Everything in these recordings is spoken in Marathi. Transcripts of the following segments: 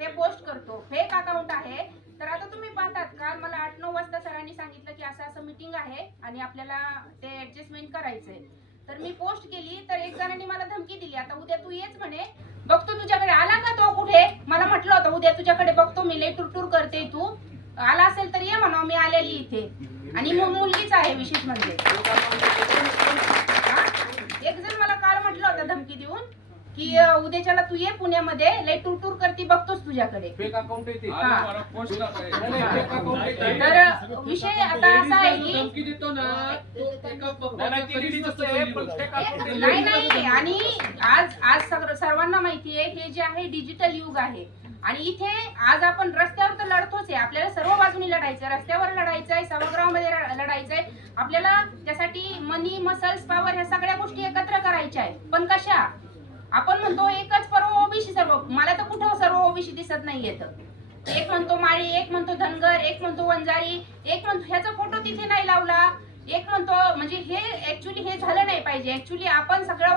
हे पोस्ट करतो फेक अकाउंट आहे तर आता तुम्ही पाहतात काल मला आठ नऊ वाजता सरांनी सांगितलं की असं असं मीटिंग आहे आणि आपल्याला ते ऍडजस्टमेंट करायचंय तर मी पोस्ट केली तर एक जणांनी मला धमकी दिली आता उद्या तू येच म्हणे बघतो तुझ्याकडे आला का तो कुठे मला म्हटलं होतं उद्या तुझ्याकडे बघतो मी लेट टूर करते तू आला असेल तर ये म्हणा मी आलेली इथे आणि मग मुलगीच आहे विशेष म्हणजे एक जण मला काल म्हटलं होतं कि उद्याच्याला तू ये पुण्यामध्ये लय टूर टूर करती बघतोस तुझ्याकडे तर विषय आता असा आहे की नाही, आणि आज आज सर्वांना माहिती आहे हे जे आहे डिजिटल युग आहे आणि इथे आज आपण रस्त्यावर तर लढतोच आहे आपल्याला सर्व बाजूनी लढायचं रस्त्यावर लढायचं आहे सभागृहामध्ये लढायचं आहे आपल्याला त्यासाठी मनी मसल्स पॉवर ह्या सगळ्या गोष्टी एकत्र करायच्या आहे पण कशा आपण म्हणतो एकच पर्व ओबीसी सर्व मला तर कुठं सर्व ओबीसी दिसत नाही येत एक म्हणतो माळी एक म्हणतो धनगर एक म्हणतो वंजारी एक म्हणतो ह्याचा फोटो तिथे नाही लावला एक म्हणतो म्हणजे हे ऍक्च्युली हे झालं नाही पाहिजे ऍक्च्युली आपण सगळ्या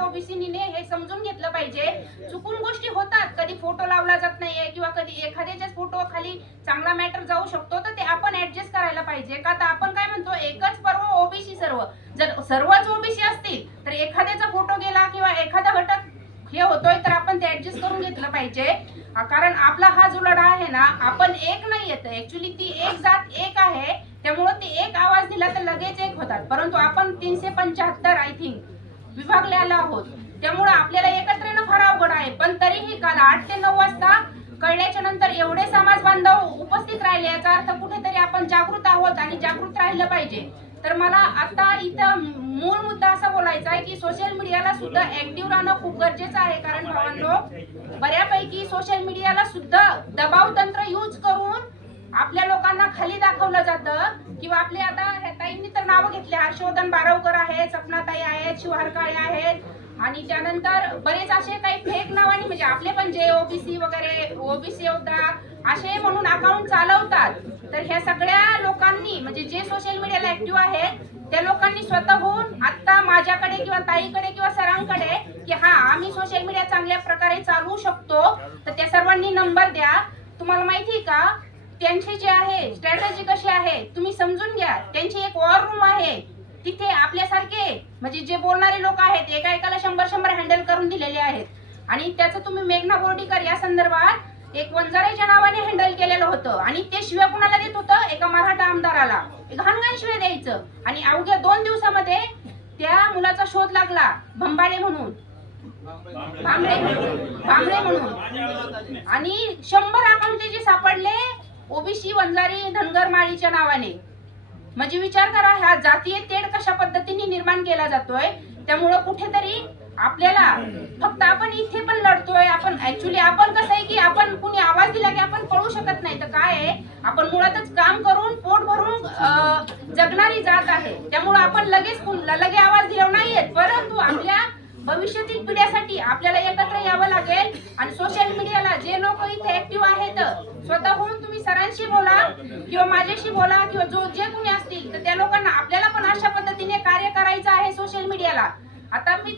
ने हे समजून घेतलं पाहिजे चुकून गोष्टी होतात कधी फोटो लावला जात नाहीये किंवा कधी एखाद्याच्या फोटो खाली चांगला मॅटर जाऊ शकतो तर ते आपण ऍडजस्ट करायला पाहिजे का तर आपण काय म्हणतो एकच पर्व ओबीसी सर्व जर सर्वच ओबीसी असतील हे होतोय तर आपण ते ऍडजस्ट करून घेतलं पाहिजे कारण आपला हा जो लढा आहे ना आपण एक नाही येत ऍक्च्युली ती एक जात एक आहे त्यामुळे ती एक आवाज दिला तर लगेच एक होतात परंतु आपण तीनशे पंच्याहत्तर आय थिंक विभागलेला आहोत त्यामुळे आपल्याला एकत्र येणं फार अवघड आहे पण तरीही काल आठ ते नऊ वाजता कळल्याच्या नंतर एवढे समाज बांधव उपस्थित राहिले याचा अर्थ कुठेतरी आपण जागृत आहोत आणि जागृत राहिलं पाहिजे तर मला आता इथं मूळ मुद्दा असा बोलायचा आहे की सोशल मीडियाला सुद्धा ऍक्टिव्ह राहणं खूप गरजेचं आहे कारण भावांनो बऱ्यापैकी सोशल मीडियाला सुद्धा दबाव तंत्र युज करून आपल्या लोकांना खाली दाखवलं जातं किंवा आपले आता ताईंनी तर नावं घेतले हर्षवर्धन बारावकर आहेत सपनाताई आहेत शिवहरकाळे आहेत आणि त्यानंतर बरेच असे काही फेक नावाने म्हणजे आपले पण जे ओबीसी वगैरे ओबीसी होता असे म्हणून अकाउंट चालवतात तर ह्या सगळ्या लोकांनी म्हणजे जे सोशल मीडियाला ऍक्टिव्ह आहेत त्या लोकांनी स्वतःहून आता माझ्याकडे किंवा ताईकडे किंवा सरांकडे की हा आम्ही सोशल मीडिया चांगल्या प्रकारे चालवू शकतो तर त्या सर्वांनी नंबर द्या तुम्हाला माहिती का त्यांची जे आहे स्ट्रॅटेजी कशी आहे तुम्ही समजून घ्या त्यांची एक वॉर रूम आहे तिथे आपल्यासारखे म्हणजे जे बोलणारे लोक आहेत एका एकाला शंभर शंभर हँडल करून दिलेले आहेत आणि त्याचं तुम्ही मेघना बोर्डीकर या संदर्भात एक वंजारे होतं आणि ते शिव्या कुणाला देत होतं एका मराठा आमदाराला घाणघाण शिव्या द्यायचं आणि अवघ्या दोन दिवसामध्ये त्या मुलाचा शोध लागला भंबाळे म्हणून भांबळे म्हणून आणि शंभर अकाउंट जे सापडले ओबीसी वंजारी धनगर माळीच्या नावाने म्हणजे विचार करा हा जातीय तेढ कशा पद्धतीने निर्माण केला जातोय त्यामुळं कुठेतरी आपल्याला फक्त आपण इथे पण लढतोय ऍक्च्युली आपण कसं आहे की आपण कुणी आवाज दिला की आपण पळू शकत नाही तर काय आहे आपण मुळातच काम करून पोट भरून जगणारी जात आहे त्यामुळे आपण लगेच लगे आवाज दिला नाही परंतु आपल्या भविष्यातील पिढ्यासाठी आपल्याला एकत्र यावं लागेल आणि सोशल मीडियाला जे लोक इथे ऍक्टिव्ह आहेत स्वतःहून तुम्ही सरांशी बोला किंवा माझ्याशी बोला किंवा जो जे कोणी असतील तर त्या लोकांना आपल्याला पण अशा पद्धतीने कार्य करायचं आहे सोशल मीडियाला आता मी